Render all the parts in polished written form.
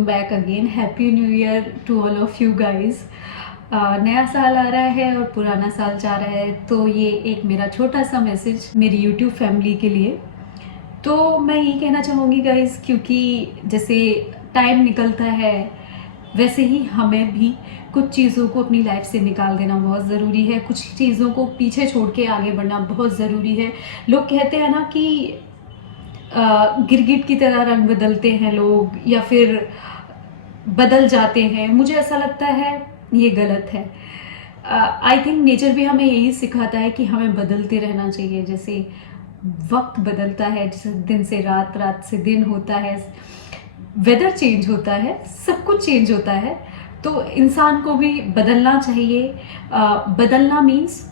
Back again. Happy new year to all of you guys. नया साल आ रहा है और पुराना साल जा रहा है, तो ये एक मेरा छोटा सा मैसेज मेरी यूट्यूब फैमिली के लिए। तो मैं ये कहना चाहूँगी गाइज, क्योंकि जैसे टाइम निकलता है वैसे ही हमें भी कुछ चीज़ों को अपनी लाइफ से निकाल देना बहुत ज़रूरी है। कुछ चीज़ों को पीछे छोड़ के आगे बढ़ना बहुत ज़रूरी है। लोग कहते हैं ना कि गिरगिट की तरह रंग बदलते हैं लोग, या फिर बदल जाते हैं। मुझे ऐसा लगता है ये गलत है। आई थिंक नेचर भी हमें यही सिखाता है कि हमें बदलते रहना चाहिए। जैसे वक्त बदलता है, जैसे दिन से रात, रात से दिन होता है, वेदर चेंज होता है, सब कुछ चेंज होता है, तो इंसान को भी बदलना चाहिए। बदलना मीन्स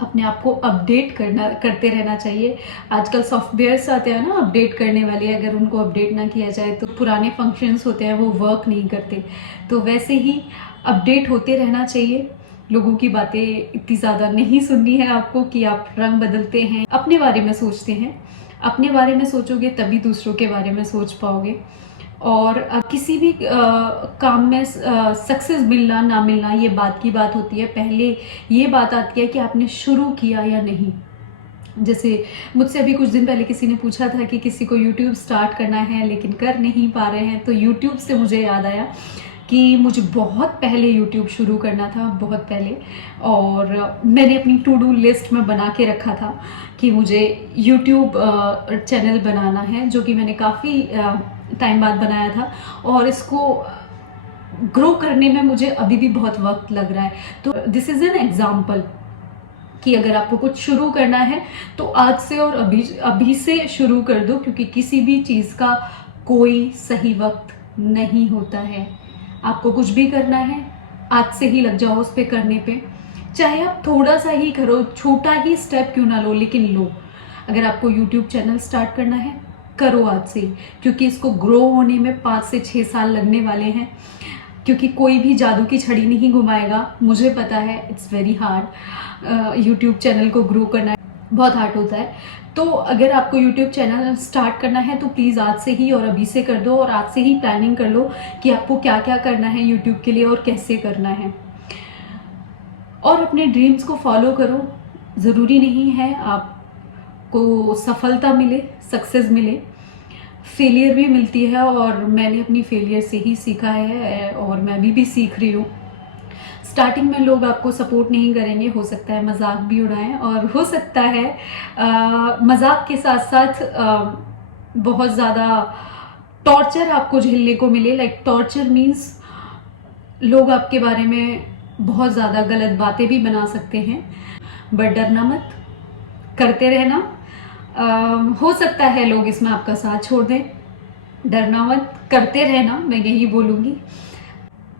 अपने आप को अपडेट करते रहना चाहिए। आजकल सॉफ्टवेयर्स आते हैं ना अपडेट करने वाले, अगर उनको अपडेट ना किया जाए तो पुराने फंक्शंस होते हैं वो वर्क नहीं करते। तो वैसे ही अपडेट होते रहना चाहिए। लोगों की बातें इतनी ज़्यादा नहीं सुननी है आपको कि आप रंग बदलते हैं। अपने बारे में सोचते हैं, अपने बारे में सोचोगे तभी दूसरों के बारे में सोच पाओगे। और किसी भी काम में सक्सेस मिलना ना मिलना ये बात की बात होती है। पहले ये बात आती है कि आपने शुरू किया या नहीं। जैसे मुझसे अभी कुछ दिन पहले किसी ने पूछा था कि किसी को यूट्यूब स्टार्ट करना है लेकिन कर नहीं पा रहे हैं, तो यूट्यूब से मुझे याद आया कि मुझे बहुत पहले यूट्यूब शुरू करना था, बहुत पहले। और मैंने अपनी टू डू लिस्ट में बना के रखा था कि मुझे यूट्यूब चैनल बनाना है, जो कि मैंने काफ़ी टाइम बाद बनाया था। और इसको ग्रो करने में मुझे अभी भी बहुत वक्त लग रहा है। तो दिस इज़ एन एग्जाम्पल कि अगर आपको कुछ शुरू करना है तो आज से और अभी से शुरू कर दो, क्योंकि किसी भी चीज़ का कोई सही वक्त नहीं होता है। आपको कुछ भी करना है आज से ही लग जाओ उस पे करने पे, चाहे आप थोड़ा सा ही करो, छोटा ही स्टेप क्यों ना लो, लेकिन लो। अगर आपको यूट्यूब चैनल स्टार्ट करना है करो आज से, क्योंकि इसको ग्रो होने में 5 से 6 साल लगने वाले हैं। क्योंकि कोई भी जादू की छड़ी नहीं घुमाएगा, मुझे पता है it's very hard. YouTube channel को ग्रो करना बहुत हार्ड होता है। तो अगर आपको यूट्यूब चैनल स्टार्ट करना है तो प्लीज़ आज से ही और अभी से कर दो, और आज से ही प्लानिंग कर लो कि आपको क्या क्या करना है यूट्यूब के लिए और कैसे करना है। और अपने ड्रीम्स को फॉलो करो। ज़रूरी नहीं है आपको सफलता मिले, सक्सेस मिले, फेलियर भी मिलती है। और मैंने अपनी फेलियर से ही सीखा है, और मैं भी सीख रही हूँ। स्टार्टिंग में लोग आपको सपोर्ट नहीं करेंगे, हो सकता है मजाक भी उड़ाएं, और हो सकता है मजाक के साथ साथ बहुत ज़्यादा टॉर्चर आपको झेलने को मिले। लाइक टॉर्चर मीन्स लोग आपके बारे में बहुत ज़्यादा गलत बातें भी बना सकते हैं। बट डरना मत, करते रहना। हो सकता है लोग इसमें आपका साथ छोड़ दें, डरना मत, करते रहना, मैं यही बोलूँगी।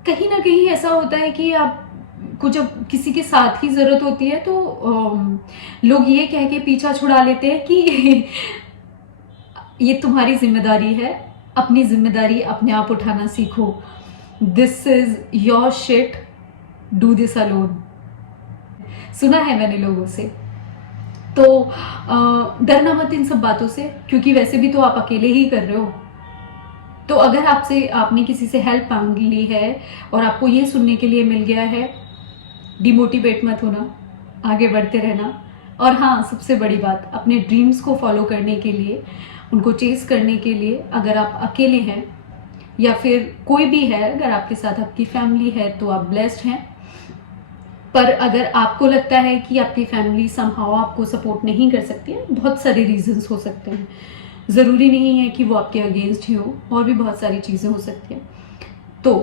कहीं ना कहीं ऐसा होता है कि आपको जब किसी के साथ की ज़रूरत होती है तो लोग ये कह के पीछा छुड़ा लेते हैं कि ये तुम्हारी जिम्मेदारी है, अपनी जिम्मेदारी अपने आप उठाना सीखो। This is your shit, do this alone. सुना है मैंने लोगों से। तो डरना मत इन सब बातों से, क्योंकि वैसे भी तो आप अकेले ही कर रहे हो। तो अगर आपने किसी से हेल्प मांग ली है और आपको ये सुनने के लिए मिल गया है, डिमोटिवेट मत होना, आगे बढ़ते रहना। और हाँ, सबसे बड़ी बात, अपने ड्रीम्स को फॉलो करने के लिए, उनको चेस करने के लिए, अगर आप अकेले हैं या फिर कोई भी है, अगर आपके साथ आपकी फैमिली है तो आप ब्लेस्ड हैं। पर अगर आपको लगता है कि आपकी फैमिली समहाउ आपको सपोर्ट नहीं कर सकती है, बहुत सारे रीजंस हो सकते हैं। ज़रूरी नहीं है कि वो आपके अगेंस्ट ही हो, और भी बहुत सारी चीज़ें हो सकती हैं। तो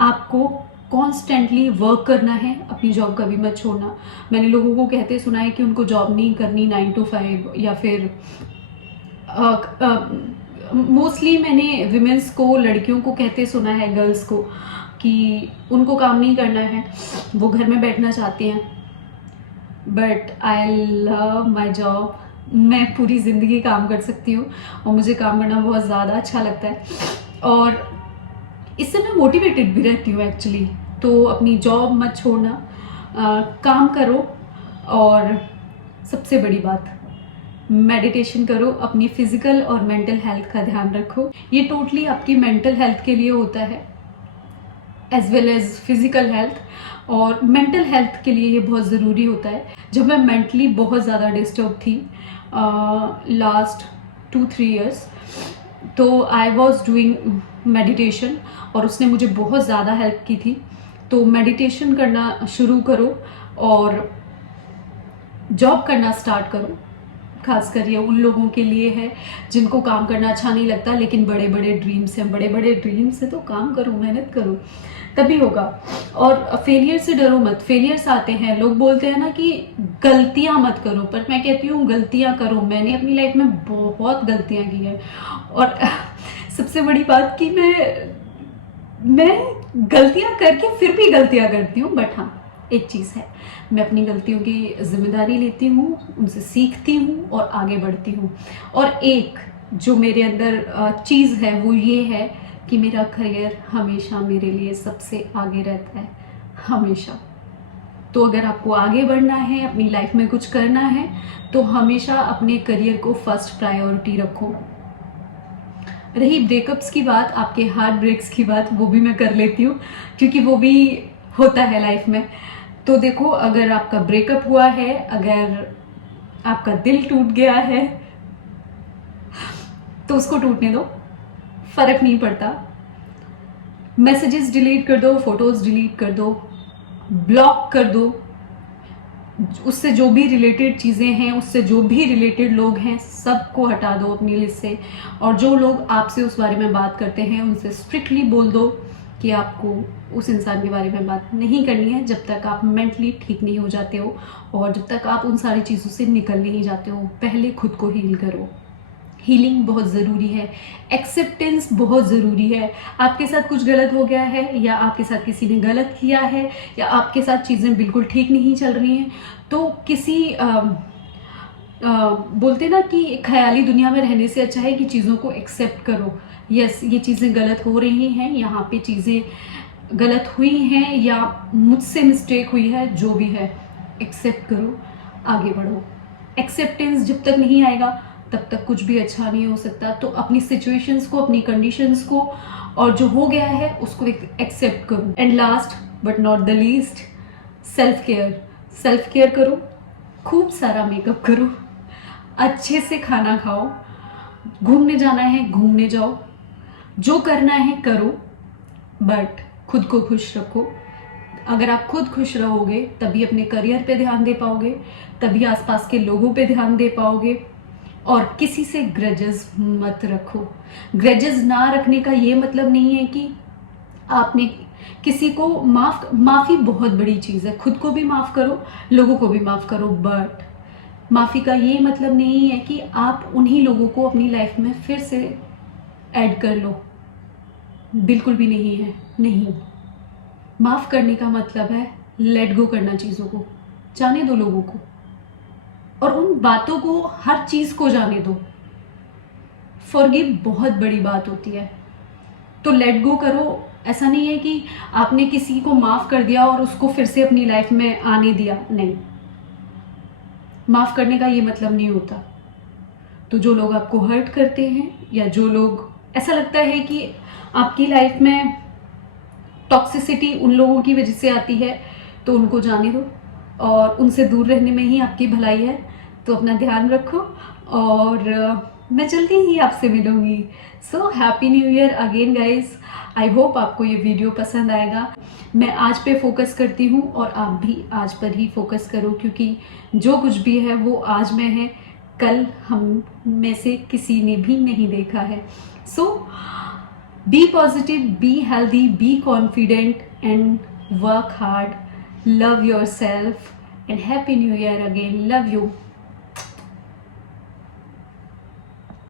आपको कॉन्स्टेंटली वर्क करना है, अपनी जॉब कभी मत छोड़ना। मैंने लोगों को कहते सुना है कि उनको जॉब नहीं करनी 9 to 5, या फिर मोस्टली मैंने विमेंस को, लड़कियों को कहते सुना है, गर्ल्स को, कि उनको काम नहीं करना है, वो घर में बैठना चाहती हैं। But I love my job. मैं पूरी ज़िंदगी काम कर सकती हूँ, और मुझे काम करना बहुत ज़्यादा अच्छा लगता है, और इससे मैं मोटिवेटेड भी रहती हूँ एक्चुअली। तो अपनी जॉब मत छोड़ना, काम करो। और सबसे बड़ी बात, मेडिटेशन करो, अपनी फिजिकल और मेंटल हेल्थ का ध्यान रखो। ये टोटली आपकी मेंटल हेल्थ के लिए होता है as well as physical health, और मेंटल हेल्थ के लिए ये बहुत ज़रूरी होता है। जब मैं मेंटली बहुत ज़्यादा डिस्टर्ब थी लास्ट 2-3 ईयर्स, तो आई वॉज डूइंग मेडिटेशन और उसने मुझे बहुत ज़्यादा हेल्प की थी। तो मेडिटेशन करना शुरू करो और जॉब करना स्टार्ट करो। खासकर ये उन लोगों के लिए है जिनको काम करना अच्छा नहीं लगता लेकिन बड़े बड़े ड्रीम्स हैं। बड़े बड़े ड्रीम्स है तो काम करो, मेहनत करो, तभी होगा। और फेलियर से डरो मत। फेलियर्स आते हैं, लोग बोलते हैं ना कि गलतियां मत करो, पर मैं कहती हूँ गलतियां करो। मैंने अपनी लाइफ में बहुत गलतियां की हैं और सबसे बड़ी बात कि मैं गलतियां करके फिर भी गलतियां करती हूँ। बट हाँ, एक चीज़ है, मैं अपनी गलतियों की जिम्मेदारी लेती हूँ, उनसे सीखती हूँ और आगे बढ़ती हूँ। और एक जो मेरे अंदर चीज़ है वो ये है कि मेरा करियर हमेशा मेरे लिए सबसे आगे रहता है, हमेशा। तो अगर आपको आगे बढ़ना है, अपनी लाइफ में कुछ करना है, तो हमेशा अपने करियर को फर्स्ट प्रायोरिटी रखो। रही ब्रेकअप्स की बात, आपके हार्ट ब्रेक्स की बात, वो भी मैं कर लेती हूँ क्योंकि वो भी होता है लाइफ में। तो देखो, अगर आपका ब्रेकअप हुआ है, अगर आपका दिल टूट गया है, तो उसको टूटने दो, फर्क नहीं पड़ता। मैसेजेस डिलीट कर दो, फोटोज डिलीट कर दो, ब्लॉक कर दो। उससे जो भी रिलेटेड चीज़ें हैं, उससे जो भी रिलेटेड लोग हैं, सबको हटा दो अपनी लिस्ट से। और जो लोग आपसे उस बारे में बात करते हैं, उनसे स्ट्रिक्टली बोल दो कि आपको उस इंसान के बारे में बात नहीं करनी है जब तक आप मेंटली ठीक नहीं हो जाते हो और जब तक आप उन सारी चीज़ों से निकल नहीं जाते हो। पहले खुद को हील करो। हीलिंग बहुत ज़रूरी है, एक्सेप्टेंस बहुत ज़रूरी है। आपके साथ कुछ गलत हो गया है या आपके साथ किसी ने गलत किया है या आपके साथ चीज़ें बिल्कुल ठीक नहीं चल रही हैं, तो किसी बोलते ना कि ख्याली दुनिया में रहने से अच्छा है कि चीज़ों को एक्सेप्ट करो। यस, ये चीज़ें गलत हो रही हैं, यहाँ पे चीज़ें गलत हुई हैं या मुझसे मिस्टेक हुई है, जो भी है एक्सेप्ट करो, आगे बढ़ो। एक्सेप्टेंस जब तक नहीं आएगा तब तक कुछ भी अच्छा नहीं हो सकता। तो अपनी सिचुएशंस को, अपनी कंडीशंस को और जो हो गया है उसको एक्सेप्ट करो। And last but not the least, self care. Self care करो, खूब सारा मेकअप करो, अच्छे से खाना खाओ, घूमने जाना है घूमने जाओ, जो करना है करो, बट खुद को खुश रखो। अगर आप खुद खुश रहोगे तभी अपने करियर पे ध्यान दे पाओगे, तभी आसपास के लोगों पे ध्यान दे पाओगे। और किसी से ग्रजेस मत रखो। ग्रजेस ना रखने का ये मतलब नहीं है कि आपने किसी को माफ़ी बहुत बड़ी चीज़ है। खुद को भी माफ़ करो, लोगों को भी माफ़ करो, बट माफ़ी का ये मतलब नहीं है कि आप उन्हीं लोगों को अपनी लाइफ में फिर से ऐड कर लो। बिल्कुल भी नहीं है, नहीं। माफ़ करने का मतलब है लेट गो करना चीज़ों को, जाने दो लोगों को और उन बातों को, हर चीज़ को जाने दो। फॉरगिव बहुत बड़ी बात होती है, तो लेट गो करो। ऐसा नहीं है कि आपने किसी को माफ़ कर दिया और उसको फिर से अपनी लाइफ में आने दिया, नहीं। माफ़ करने का ये मतलब नहीं होता। तो जो लोग आपको हर्ट करते हैं या जो लोग ऐसा लगता है कि आपकी लाइफ में टॉक्सिसिटी उन लोगों की वजह से आती है, तो उनको जाने दो और उनसे दूर रहने में ही आपकी भलाई है। तो अपना ध्यान रखो और मैं जल्दी ही आपसे मिलूंगी। So happy new year again guys. I hope आपको ये वीडियो पसंद आएगा। मैं आज पे फोकस करती हूँ और आप भी आज पर ही फोकस करो, क्योंकि जो कुछ भी है वो आज में है, कल हम में से किसी ने भी नहीं देखा है। So be positive, be healthy, be confident and work hard. Love yourself and happy new year again. Love you.